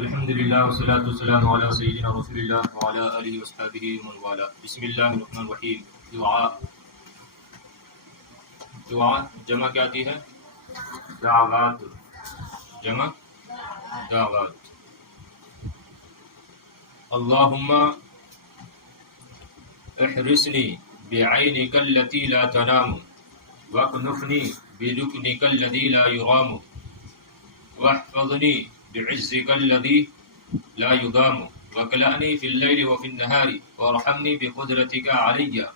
الحمدللہ والصلاة والسلام علی سیدنا رسول اللہ وعلی آلہ وصحبہ ومن والا. بسم اللہ الرحمن الرحیم. دعا جمع کیا آتی ہے؟ دعوات. جمع دعوات. اللہم احرسنی بعینک التی لا تنام واکنفنی برکنک الذی لا یرام واحفظنی بعزك الذي لا يضام وكلأني في الليل وفي النهار وارحمني بقدرتك علي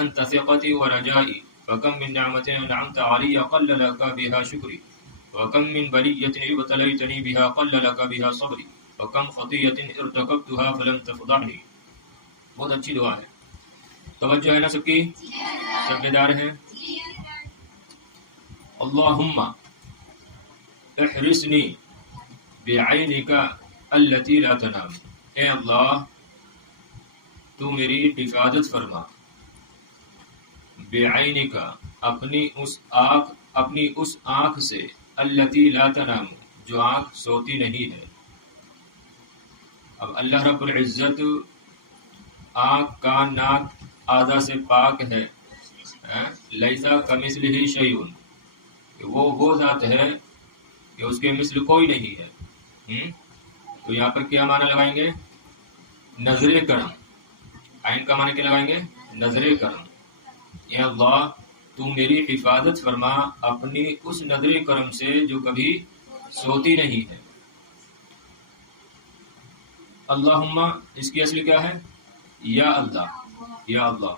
أنت ثقتي ورجائي فكم من نعمة أنعمت علي قل لك بها شكري وكم من بلية ابتليتني بها قل لك بها صبري وكم خطية ارتكبتها فلم تفضحني. بہت اچھی دعا ہے. توجہ ہے نا سب کی؟ سب بیدار ہیں؟ اللہم احرسنی بعینک التی لا تنام. اے اللہ تو میری حفاظت فرما. بعینک اپنی اس آنکھ سے، التی لا تنام جو آنکھ سوتی نہیں ہے. اب اللہ رب العزت آنکھ کان ناک آدھا سے پاک ہے. لیسا کمثلہ شیء، وہ ذات ہے کہ اس کے مثل کوئی نہیں ہے. تو یہاں پر کیا معنی لگائیں گے؟ نظر کرم. عین کا معنی کیا لگائیں گے؟ نظر کرم. اے اللہ تو میری حفاظت فرما اپنی اس نظر کرم سے جو کبھی سوتی نہیں ہے. اللہم اس کی اصل کیا ہے؟ یا اللہ. یا اللہ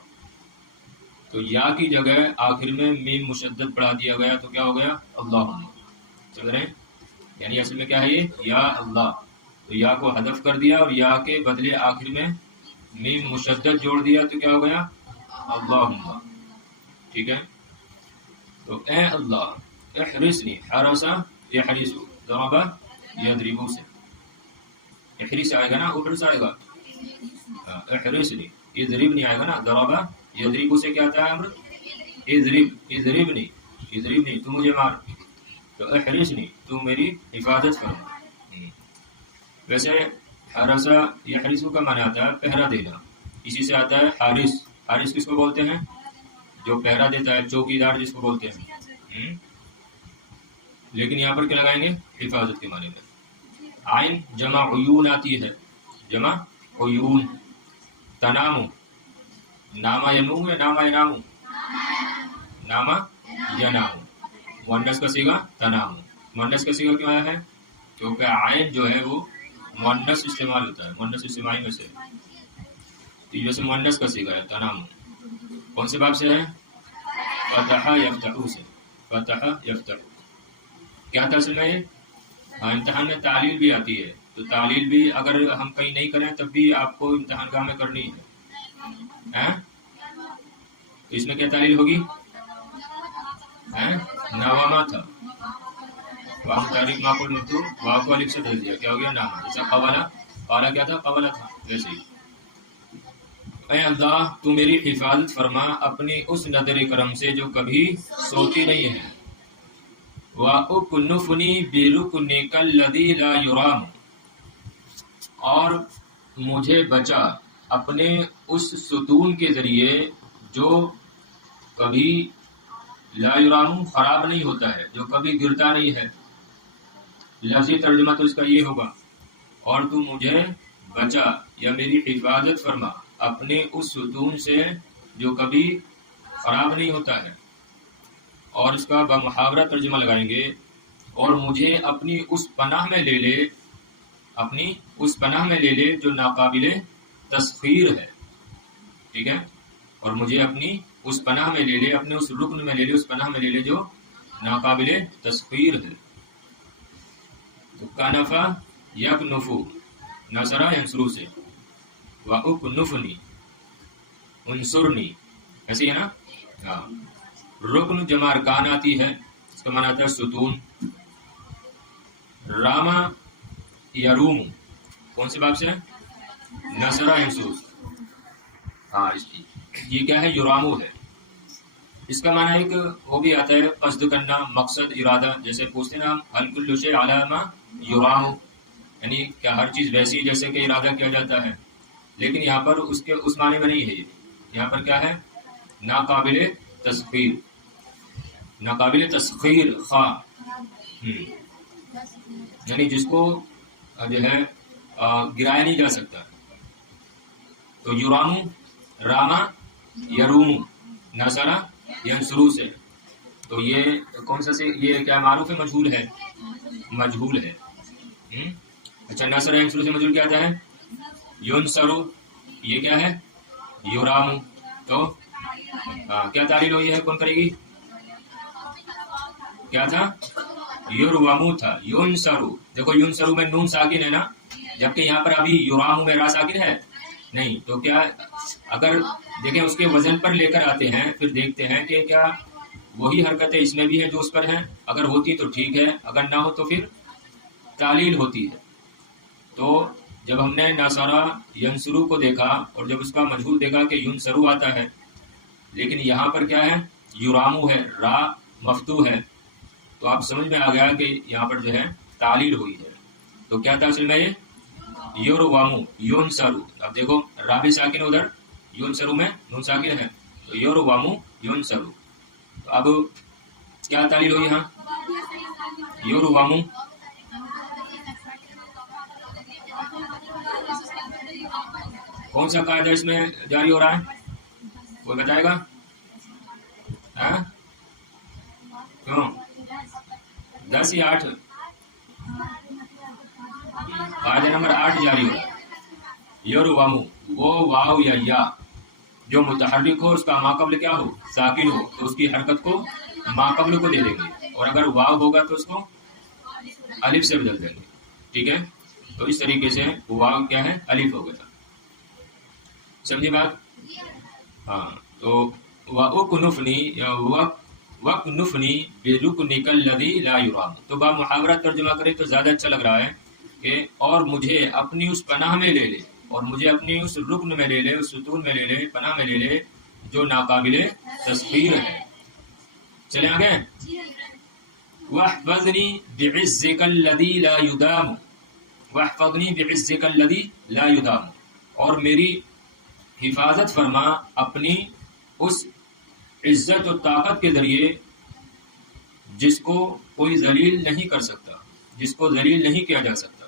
تو یا کی جگہ آخر میں میم مشدد پڑھا دیا گیا تو کیا ہو گیا؟ اللہم. سمجھ رہے ہیں؟ یعنی اصل میں کیا ہے یہ؟ یا اللہ. تو یا کو حذف کر دیا اور یا کے بدلے آخر میں میم مشدد جوڑ دیا تو کیا ہو گیا؟ اللہم. ٹھیک ہے. تو اے اللہ احرسنی، حرسا یحرسو، ضربا یضربو سے. احرس آئے گا نا، احرس آئے گا. احرسنی. اضربنی آئے گا نا، ضربا یضربو سے کیا آتا ہے امر؟ اضربنی. اضربنی تو مجھے مار. تو احرسنی تو میری حفاظت فرما. ویسے حرسا یحرسو کا معنی آتا ہے پہرا دینا. اسی سے آتا ہے حارس. حارس کس کو بولتے ہیں؟ جو پہرا دیتا ہے، چوکیدار جس کو بولتے ہیں. لیکن یہاں پر کیا لگائیں گے؟ حفاظت کے معنی میں. عین جمع عیون آتی ہے. جمع عیون. تنام، نامہ ینوم یا نامہ ینام؟ نامہ ینام. مؤنث کا صیغہ تنام. مؤنث کا صیغہ کیوں آیا ہے؟ کیونکہ عین جو ہے وہ مؤنث استعمال ہوتا ہے، مؤنث استعمالی میں سے. تو جیسے مؤنث کا صیغہ ہے تنام. کون سے باب سے ہے؟ فتح یفتح سے. فتح یفتح کیا تھا اصل میں یہ؟ امتحان میں تعلیل بھی آتی ہے. تو تعلیل بھی اگر ہم کہیں نہیں کریں تب بھی آپ کو امتحان گاہ میں کرنی ہے. تو اس میں کیا تعلیل ہوگی؟ نواما تھا. واو تاریخ معقول مفتو، واو کو الف سے بدل دیا، کیا ہو گیا؟ نامہ. جیسا قوالا، قوالا کیا تھا؟ قوالا تھا. ویسے ہی اے اللہ تو میری حفاظت فرما اپنی اس نظر کرم سے جو کبھی سوتی نہیں ہے. وَأُكْنُفْنِي بِرُكْنِكَ الَّذِي لَا يُرَامُ، اور مجھے بچا اپنے اس ستون کے ذریعے جو کبھی لا یرام خراب نہیں ہوتا ہے، جو کبھی گرتا نہیں ہے. لفظی ترجمہ تو اس کا یہ ہوگا، اور تو مجھے بچا یا میری حفاظت فرما اپنے اس ستون سے جو کبھی خراب نہیں ہوتا ہے. اور اس کا بمحاورہ ترجمہ لگائیں گے، اور مجھے اپنی اس پناہ میں لے لے، اپنی اس پناہ میں لے لے جو ناقابل تسخیر ہے. ٹھیک ہے. اور مجھے اپنی اس پناہ میں لے لے، اپنے اس رکن میں لے لے، اس پناہ میں لے لے جو ناقابل تسخیر ہے. تو کانفا یکنفو، نصرہ ینصرو سے. وَأُكْنُفْنِي انصرنی، ایسی ہے نا. ہاں. رکن جمع ارکان آتی ہے، اس کا معنی آتا ہے ستون. راما یروم کون سے باب سے ہے؟ نصرہ ینصرو. ہاں یہ کیا ہے؟ یرامو ہے. اس کا معنی ہے کہ وہ بھی آتا ہے قصد کرنا، مقصد، ارادہ. جیسے پوچھتے نا ہل کل شیء علی ما یرام، یعنی کیا ہر چیز ویسی جیسے کہ ارادہ کیا جاتا ہے، لیکن یہاں پر اس معنی میں نہیں ہے. یہاں پر کیا ہے؟ ناقابل تسخیر، ناقابل تسخیر خواہ، یعنی جس کو جو ہے گرایا نہیں جا سکتا. تو یورامو، راما یروم، نصرہ ینصرو سے. تو یہ کون سا سے یہ کیا معروف ہے مجہول ہے؟ مجہول ہے. اچھا نصرہ ینصرو سے مجہول کیا آتا ہے؟ ینصرو. یہ کیا ہے؟ یورامو. تو کیا تعلیل ہوئی ہے؟ کون کرے گی؟ کیا تھا؟ یوروامو تھا. یونسرو، دیکھو یونسرو میں نون ساکن ہے نا، جبکہ یہاں پر ابھی یورامو میں را ساکن ہے نہیں. تو کیا اگر دیکھیں اس کے وزن پر لے کر آتے ہیں پھر دیکھتے ہیں کہ کیا وہی حرکتیں اس میں بھی ہیں جو اس پر ہیں. اگر ہوتی تو ٹھیک ہے، اگر نہ ہو تو پھر تعلیل ہوتی ہے. تو جب ہم نے ناصرہ ینصرو کو دیکھا اور جب اس کا مجہول دیکھا کہ ینصرو آتا ہے، لیکن یہاں پر کیا ہے؟ یورامو ہے، را مفتوح ہے. تو آپ سمجھ میں آ گیا کہ یہاں پر جو ہے تعلیل ہوئی ہے. تو کیا تھا اصل میں؟ یہ یوروامو یونسرو. اب دیکھو را بھی ساکن ادھر، یونسرو میں نون ساکن ہے، تو یوروامو یونسرو. تو اب کیا تعلیل ہوئی یہاں؟ یوروامو. کون سا قاعدہ اس میں جاری ہو رہا ہے؟ کوئی بتائے گا؟ کیوں 10 یا 8؟ قاعدہ نمبر 8 جاری ہو. یوروامو، وہ واو یا جو متحرک ہو اس کا ماقبل کیا ہو؟ ساکن ہو، تو اس کی حرکت کو ماقبل کو دے دیں گے، اور اگر واو ہوگا تو اس کو الف سے بدل دیں گے. ٹھیک ہے؟ تو اس طریقے سے واو کیا ہے؟ الف ہو گیا. سمجھے بات؟ ہاں. تو وَأُكْنُفْنِي یا وَأْكْنُفْنِي بِرُكْنِكَ الَّذِي لَا يُرَامُ. تو با محاورہ ترجمہ کرے تو زیادہ اچھا لگ رہا ہے کہ اور مجھے اپنی اس پناہ میں لے لے، اور مجھے اپنی اس رکن میں لے لے، اس ستون میں لے لے، پناہ میں لے لے جو ناقابل تسخیر ہے. چلے آگے. وَاحْفَظْنِي بِعِزِّكَ الَّذِي لَا يُدَامُ. وَاحْفَظْنِي بِعِزِّكَ الَّذِي لَا يُدَامُ. اور میری حفاظت فرما اپنی اس عزت و طاقت کے ذریعے جس کو کوئی ذلیل نہیں کر سکتا، جس کو ذلیل نہیں کیا جا سکتا.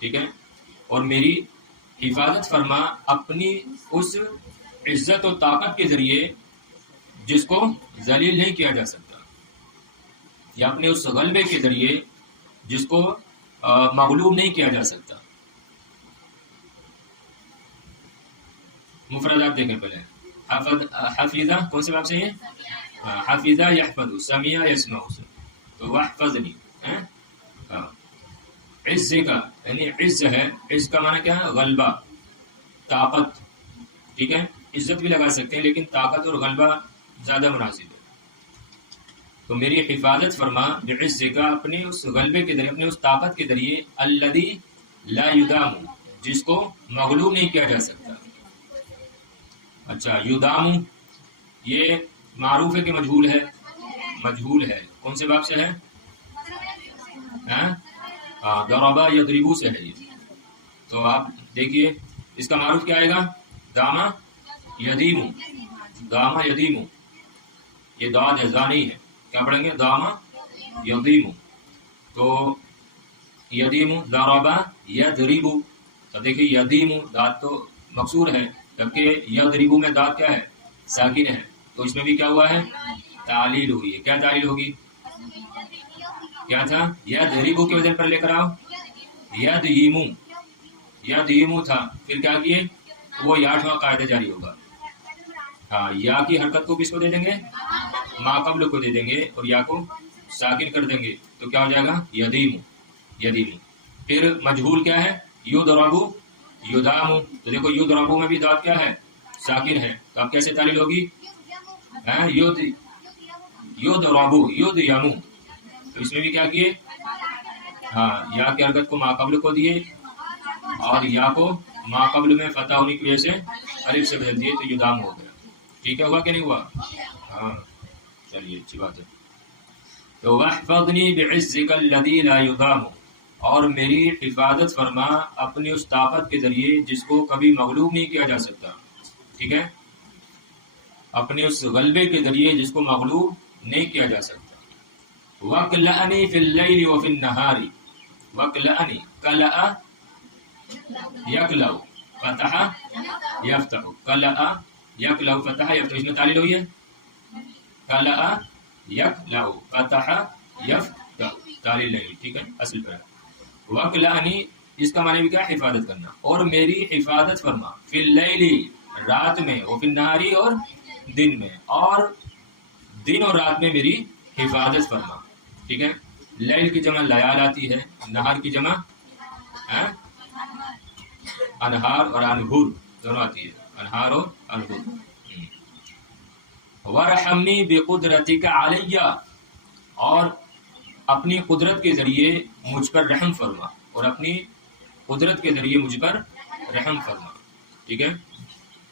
ٹھیک ہے؟ اور میری حفاظت فرما اپنی اس عزت و طاقت کے ذریعے جس کو ذلیل نہیں کیا جا سکتا، یا اپنے اس غلبے کے ذریعے جس کو مغلوب نہیں کیا جا سکتا. مفردات دیکھیں پہلے. حفیظہ کون سے باب سے ہے؟ حفیظہ یحفظ، سمیع یسمع. تو واحفظنی. عز کا یعنی عز ہے، عز کا معنی کیا ہے؟ غلبہ، طاقت. ٹھیک ہے؟ عزت بھی لگا سکتے ہیں لیکن طاقت اور غلبہ زیادہ مناسب ہے. تو میری حفاظت فرما بعز کا، اپنے اس غلبے کے ذریعے، اپنے اس طاقت کے ذریعے، الذی لا یدام، جس کو مغلوب نہیں کیا جا سکتا. اچھا یدام یہ معروف ہے کہ مجہول ہے؟ مجہول ہے. کون سے باب سے ہے؟ ضربا یضربو سے ہے یہ. تو آپ دیکھیے اس کا معروف کیا آئے گا؟ داما یدیم. داما یدیم، یہ داد ہے، زا نہیں ہے. کیا پڑھیں گے؟ داما یدیم. تو یدیم ضربا یضربو. تو دیکھیے یدیم داد تو مکسور ہے، جبکہ یضربو میں داد کیا ہے؟ ساکن ہے. تو اس میں بھی کیا ہوا ہے؟ تعلیل ہوئی ہے. کیا تعلیل ہوگی؟ کیا تھا؟ یضربو کے وزن پر لے کر آؤ. یدیمو، یدیمو تھا، پھر کیا کیے؟ وہ 8واں قاعدہ جاری ہوگا. ہاں، یا کی حرکت کو کس کو دے دیں گے؟ ماقبل کو دے دیں گے، اور یا کو ساکن کر دیں گے. تو کیا ہو جائے گا؟ یدیمو. یدیمو. پھر مجہول کیا ہے؟ یضربو یدامو. تو دیکھو یضربو میں بھی داد کیا ہے؟ ساکن ہے. تو اب کیسے تعلیل ہوگی؟ یضربو یدیمو. تو اس میں بھی کیا کیے؟ ہاں، یا کی حرکت کو ماقبل کو دیے، اور یا کو ماقبل میں فتح ہونے کی وجہ سے الف سے بدل دیے، تو یدام ہو گیا. ٹھیک ہے؟ ہوا کہ نہیں ہوا؟ ہاں چلیے اچھی بات ہے. تو واحفظنی بعزک الذی لا یدام. اور میری حفاظت فرما اپنی اس طاقت کے ذریعے جس کو کبھی مغلوب نہیں کیا جا سکتا. ٹھیک ہے، اپنے اس غلبے کے ذریعے جس کو مغلوب نہیں کیا جا سکتا. وَاكْلَأَنِي فِي اللَّيْلِ وَفِي النَّهَارِ. وَاكْلَأَنِي كَلَأَ يَكْلَأُ فَتَحَ يَفْتَحُ. کَلَأَ يَكْلَأُ فَتَحَ يَفْتَحُ، اس میں تعلیل ہوئی ہے. کَلَأَ يَكْلَأُ فَتَحَ يَفْتَحُ، تعلیل نہیں. ٹھیک ہے، اصل پر وَاكْلَأَنِي اس کا معنی بھی کیا ہے؟ حفاظت کرنا. اور میری حفاظت فرما فی اللیل رات میں، وفی النہاری اور دن میں، اور دن اور رات میں میری حفاظت فرما. ٹھیک ہے، لیل کی جمع لیال آتی ہے، نہار کی جمع انہار اور انہور دونوں آتی ہے، انہار اور انہور. وَرَحَمْنِي بِقُدْرَتِكَ عَلَيَّ، اور اپنی قدرت کے ذریعے مجھ پر رحم فرما، اور اپنی قدرت کے ذریعے مجھ پر رحم فرما. ٹھیک ہے،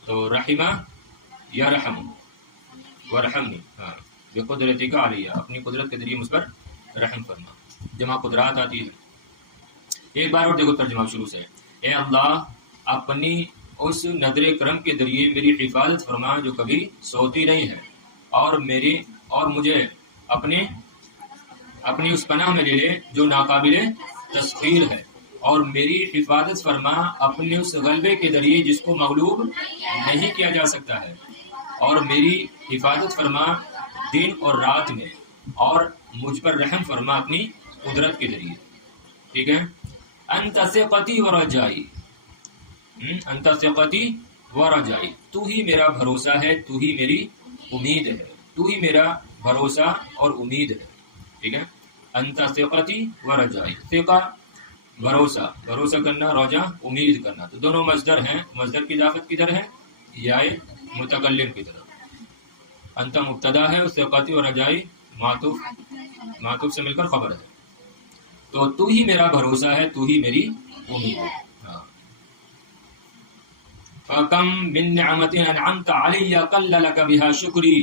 تو رحمہ یا رحم، ورحمنی، ہاں، بقدرتک علیہ، اپنی قدرت کے ذریعے مجھ پر رحم فرما. جمع قدرات آتی ہے. ایک بار اور دیکھو ترجمہ شروع سے. اے اللہ اپنی اس نظر کرم کے ذریعے میری حفاظت فرما جو کبھی سوتی نہیں ہے، اور مجھے اپنی اس پناہ میں لے لے جو ناقابل تسخیر ہے، اور میری حفاظت فرما اپنے اس غلبے کے ذریعے جس کو مغلوب نہیں کیا جا سکتا ہے، اور میری حفاظت فرما دن اور رات میں، اور مجھ پر رحم فرما اپنی قدرت کے ذریعے. ٹھیک ہے، انت ثقتی و رجائی، انت ثقتی و رجائی، تو ہی میرا بھروسہ ہے، تو ہی میری امید ہے، تو ہی میرا بھروسہ اور امید ہے. ٹھیک ہے، انت ثقتی و رجائی، ثقہ بھروسہ کرنا، رجا امید کرنا. تو دونوں مصدر ہیں. مصدر کی اضافت کدھر ہے؟ یا متکلم کی طرف. انت مبتدا ہے، ثقتی و رجائی معطوف سے مل کر خبر ہے. تو ہی میرا بھروسہ ہے، تو ہی میری امید ہے. فَكَمْ مِن نِعْمَةٍ أَنْعَمْتَ عَلَيَّ قَلَّ لَكَ بِهَا شُكْرِي.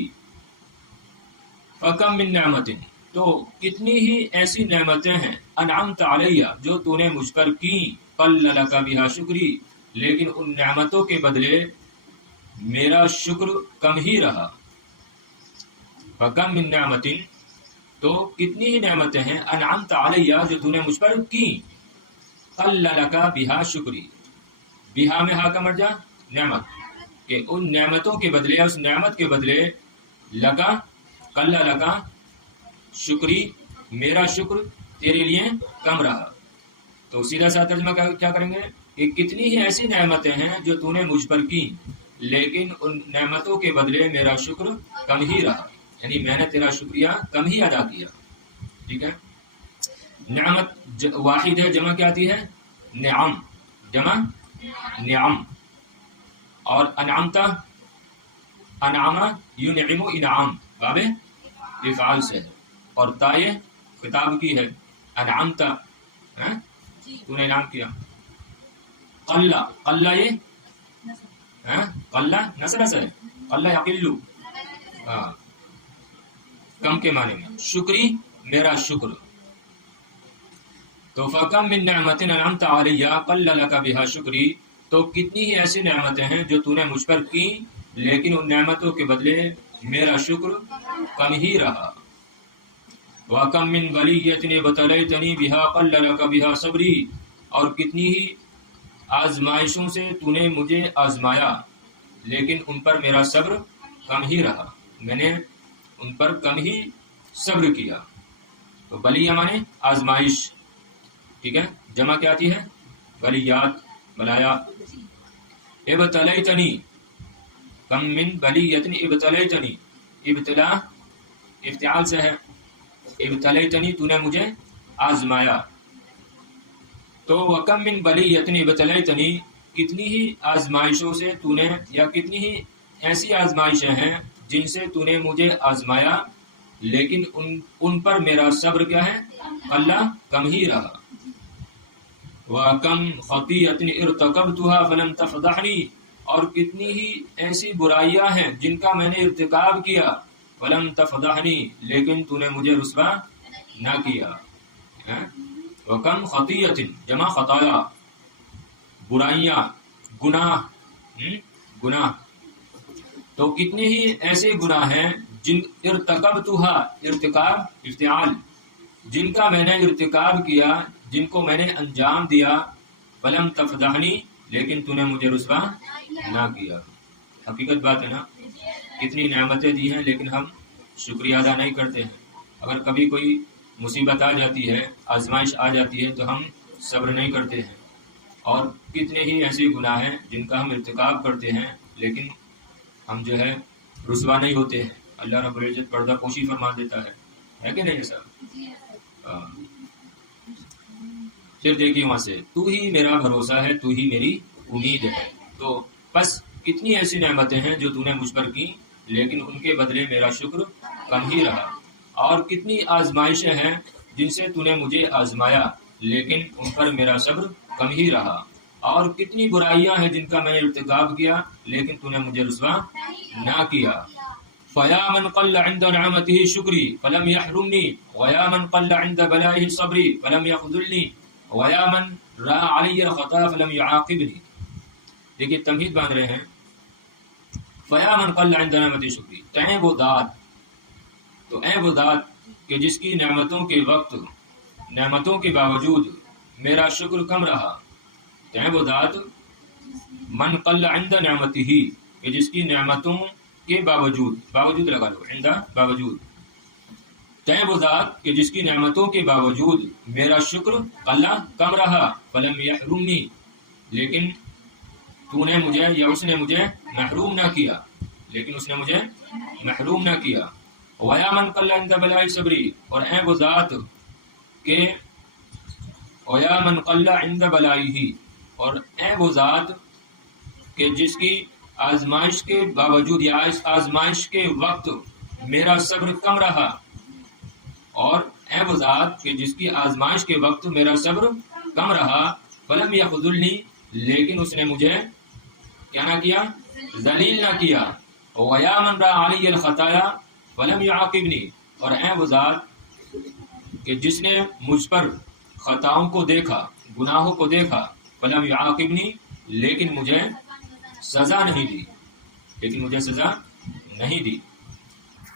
فَكَمْ مِن نِعْمَةٍ، تو کتنی ہی ایسی نعمتیں ہیں، انعمت علیہ جو تو نے مجھ پر کی، قَلَّ لَكَ بِهَا شُكْرِي، لیکن ان نعمتوں کے بدلے میرا شکر کم ہی رہا. فَكَمْ مِن نِعْمَةٍ، تو کتنی ہی نعمتیں ہیں، انعمت علیہ جو تو نے مجھ پر کی، قَلَّ لَكَ بِهَا شُكْرِي، بِہا میں ہا کا مرجع نعمت، کہ ان نعمتوں کے بدلے، اس نعمت کے بدلے، لگا قَلَّ لَكَ شکری، میرا شکر تیرے لیے کم رہا. تو سیدھا سا ترجمہ کیا کریں گے کہ کتنی ہی ایسی نعمتیں ہیں جو تو نے مجھ پر کی، لیکن ان نعمتوں کے بدلے میرا شکر کم ہی رہا، یعنی میں نے تیرا شکریہ کم ہی ادا کیا. ٹھیک ہے، نعمت واحد ہے، جمع کیا آتی ہے؟ نعم، جمع نعم. اور انعمتا، انعام ینعم انعام، باب افعال سے ہے، اور تائے خطاب کی ہے. انعمتا، تو نے انعام کیا. قلّ، قلّ یہ قلّ نصر سے ہے، قلّ یقلّ، کم کے معنی میں. شکری، میرا شکر. تو فَكَمْ مِن نِعْمَةٍ أَنْعَمْتَ عَلَيَّ قَلَّ لَكَ بِهَا شُكْرِي، تو کتنی ہی ایسی نعمتیں ہیں جو تو نے مجھ پر کی، لیکن ان نعمتوں کے بدلے میرا شکر کم ہی رہا. وَكَمْ مِن بَلِيَّةٍ ابْتَلَيْتَنِي بِهَا قَلَّ لَكَ بِهَا صَبْرِي، اور کتنی ہی آزمائشوں سے تو نے مجھے آزمایا، لیکن ان پر میرا صبر کم ہی رہا، میں نے ان پر کم ہی صبر کیا. تو بلیہ مانے آزمائش. ٹھیک ہے، جمع کیا آتی ہے؟ بلیات، بلایات. ابتلیتنی، کم من بلیۃ ابتلیتنی، ابتلا افتعال سے ہے. ابتلیتنی، تو نے مجھے آزمایا. تو وکم من بلیۃ ابتلیتنی، کتنی ہی آزمائشوں سے تو نے، یا کتنی ہی ایسی آزمائشیں ہیں جن سے تو نے مجھے آزمایا، لیکن ان پر میرا صبر کیا ہے؟ اللہ کم ہی رہا. وَكَمْ خَطِيئَةٍ ارْتَكَبْتُهَا فَلَمْ تَفْضَحْنِي، اور کتنی ہی ایسی برائیاں ہیں جن کا میں نے ارتکاب کیا، فَلَمْ تَفْضَحْنِي، لیکن تو نے مجھے رسوا نہ کیا. وکم خطیۃ جمع خطایا، برائیاں، گناہ. تو کتنے ہی ایسے گناہ ہیں جن ارتکاب افتعال، جن کا میں نے ارتکاب کیا، جن کو میں نے انجام دیا. فلم تفضحنی، لیکن تو نے مجھے رسوا نہ کیا. حقیقت بات ہے نا، کتنی نعمتیں دی ہیں لیکن ہم شکریہ ادا نہیں کرتے ہیں. اگر کبھی کوئی مصیبت آ جاتی ہے، آزمائش آ جاتی ہے، تو ہم صبر نہیں کرتے ہیں. اور کتنے ہی ایسے گناہ ہیں جن کا ہم ارتکاب کرتے ہیں لیکن ہم جو ہے رسوا نہیں ہوتے ہیں. اللہ رب العزت پردہ پوشی فرما دیتا ہے کہ نہیں صاحب؟ پھر دیکھیے وہاں سے، تو ہی میرا بھروسہ ہے، تو ہی میری امید ہے. تو بس کتنی ایسی نعمتیں ہیں جو تو نے مجھ پر کی لیکن ان کے بدلے میرا شکر کم ہی رہا. اور کتنی آزمائشیں ہیں جن سے تو نے مجھے آزمایا لیکن ان پر میرا صبر کم ہی رہا. اور کتنی برائیاں ہیں جن کا میں نے ارتکاب کیا لیکن تو نے مجھے رسوا نہ کیا. فَيَا مَنْ قَلَّ عِنْدَ نِعْمَتِهِ شُكْرِي فَلَمْ يَحْرُمْنِي وَيَا مَنْ قَلَّ عِنْدَ بَلَائِهِ صَبْرِي فَلَمْ يَخْذُلْنِي وَيَا مَنْ رَأَى عَلَيَّ الْخَطَأَ فَلَمْ يُعَاقِبْنِي. دیکھیے تمہید باندھ رہے ہیں. فَيَا مَنْ قَلَّ عِنْدَ نِعْمَتِهِ شُكْرِي، تیں وہ ذات، تو اے وہ ذات کہ جس کی نعمتوں کے وقت، نعمتوں کے باوجود میرا شکر کم رہا. تیں وہ ذات من قل عند نعمتہ، کہ جس کی نعمتوں کے باوجود لگا لو، عند باوجود. تیں وہ ذات کہ جس کی نعمتوں کے باوجود میرا شکر قل کم رہا. فلم یحرمنی، لیکن تو نے مجھے یا اس نے مجھے محروم نہ کیا، لیکن اس نے مجھے محروم نہ کیا. وَيَا مَنْ قَلَّ عِنْدَ بَلَائِهِ صَبْرِي، اور اے وہ ذات کہ وَيَا مَنْ قَلَّ عِنْدَ بَلَائِهِ، اور اے وہ ذات کہ جس کی آزمائش کے باوجود یا اس آزمائش کے وقت میرا صبر کم رہا. اور اے وہ ذات کہ جس کی آزمائش کے وقت میرا صبر کم رہا. فلم یخذلنی، لیکن اس نے مجھے کیا نہ کیا؟ ذلیل نہ کیا. وَيَا مَنْ رَأَى عَلَيَّ الْخَطَايَا فَلَمْ يُعَاقِبْنِي، اور اے وہ ذات کہ جس نے مجھ پر خطاؤں کو دیکھا، گناہوں کو دیکھا. فلم يعاقبنی، لیکن مجھے سزا نہیں دی، لیکن مجھے سزا نہیں دی.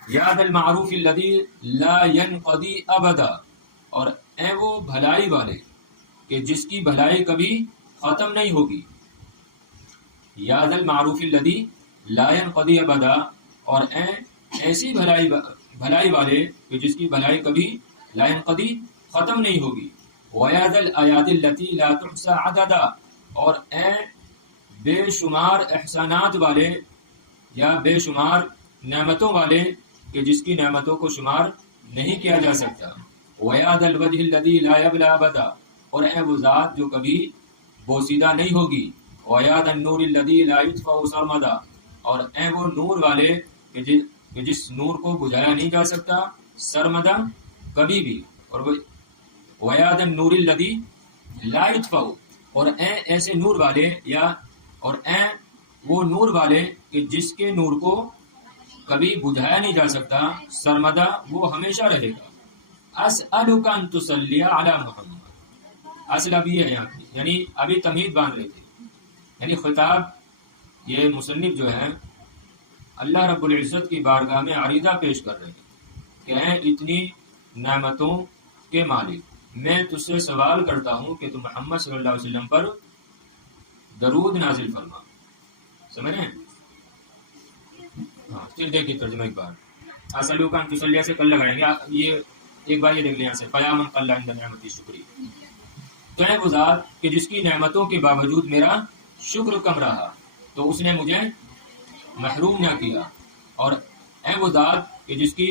یا ذا المعروف الذی لا ينقضی ابدا، اور اے وہ بھلائی والے کہ جس کی بھلائی کبھی ختم نہیں ہوگی. یا ذا المعروف الذی لا ينقضی ابدا، اور اے ایسی بھلائی والے کہ جس کی بھلائی کبھی لا ينقضی ختم نہیں ہوگی. وَيَا ذَا الْأَيَادِ الَّتِي لَا تُحْصَى عَدَدًا، اور اے بے شمار احسانات والے یا بے شمار نعمتوں والے کہ جس کی نعمتوں کو شمار نہیں کیا جا سکتا. وَيَا ذَا الْوَجْهِ الَّذِي لَا يَبْلَى أَبَدًا، اور اے وہ ذات جو کبھی بوسیدہ نہیں ہوگی. وَيَا ذَا النُّورِ الَّذِي لَا يُطْفَأُ سَرْمَدًا، اور اے وہ نور والے کہ جس نور کو بجھایا نہیں جا سکتا سرمدہ کبھی بھی. اور وَيَا ذَا النُّورِ الَّذِي لَا يُطْفَأُ، اور اے ایسے نور والے یا اور اے وہ نور والے کہ جس کے نور کو کبھی بجھایا نہیں جا سکتا سرمدہ، وہ ہمیشہ رہے گا. اسألک ان تصلی علی محمد، اصل ابھی ہے یہاں کی، یعنی ابھی تمہید باندھ رہے تھے. یعنی خطاب یہ مصنف جو ہے اللہ رب العزت کی بارگاہ میں عریضہ پیش کر رہے ہیں کہ اے اتنی نعمتوں کے مالک، میں تجھ سے سوال کرتا ہوں کہ تم محمد صلی اللہ علیہ وسلم پر درود نازل فرما. سمجھ رہے ہیں؟ ہاں پھر دیکھیے ترجمہ ایک بار. اسألک ان تصلی سے کل لگائیں گے. یہ ایک بار یہ دیکھ لیں یہاں سے، فَيَا مَنْ قَلَّ عِنْدَ نِعْمَتِهِ شُكْرِي، تو اے وہ ذات کہ جس کی نعمتوں کے باوجود میرا شکر کم رہا تو اس نے مجھے محروم نہ کیا. اور اے وہ ذات کہ جس کی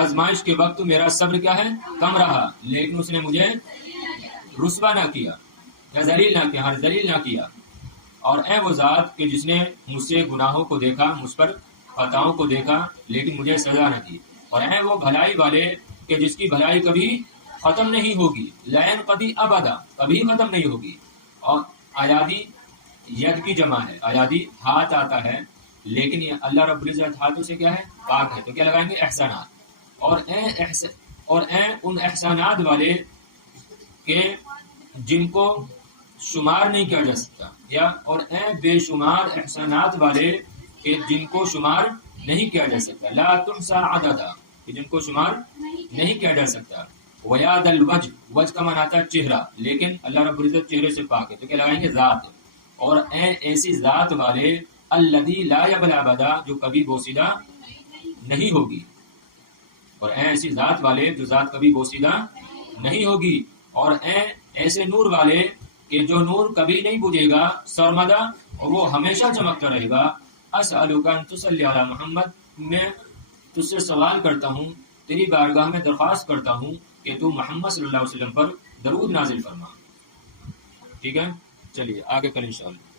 آزمائش کے وقت میرا صبر کیا ہے؟ کم رہا، لیکن اس نے مجھے رسوا نہ کیا یا ذلیل نہ کیا، ذلیل نہ کیا. اور اے وہ ذات کہ جس نے مجھ سے گناہوں کو دیکھا، مجھ پر خطاؤں کو دیکھا لیکن مجھے سزا نہ دی. اور اے وہ بھلائی والے کہ جس کی بھلائی کبھی ختم نہیں ہوگی، لا ينقضی ابدا، کبھی ختم نہیں ہوگی. اور ایادی ید کی جمع ہے، ایادی ہاتھ آتا ہے، لیکن یہ اللہ رب العزت ہاتھوں سے کیا ہے؟ پاک ہے. تو کیا لگائیں گے؟ احسانات. اور اے ان احسانات والے کہ جن کو شمار نہیں کیا جا سکتا، یا اور اے بے شمار احسانات والے کہ جن کو شمار نہیں کیا جا سکتا، لا تحصى عددا، کہ جن کو شمار نہیں کیا جا سکتا، ویاد الوجہ، وجہ کا معنی آتا ہے چہرہ، لیکن اللہ رب العزت چہرے سے پاک ہے تو کیا لگائیں گے ذات، اور اے ایسی ذات والے الذی لا یبلی ابدا، جو کبھی بوسیدہ نہیں ہوگی، اور اے ایسی ذات والے جو ذات کبھی بوسیدہ نہیں ہوگی، اور اے ایسے نور والے کہ جو نور کبھی نہیں بجھے گا سرمدہ، اور وہ ہمیشہ چمکتا رہے گا، اسألک ان تصلی علی محمد، میں تجھ سے سوال کرتا ہوں، تیری بارگاہ میں درخواست کرتا ہوں کہ تو محمد صلی اللہ علیہ وسلم پر درود نازل فرما. ٹھیک ہے، چلیے آگے کل انشاءاللہ.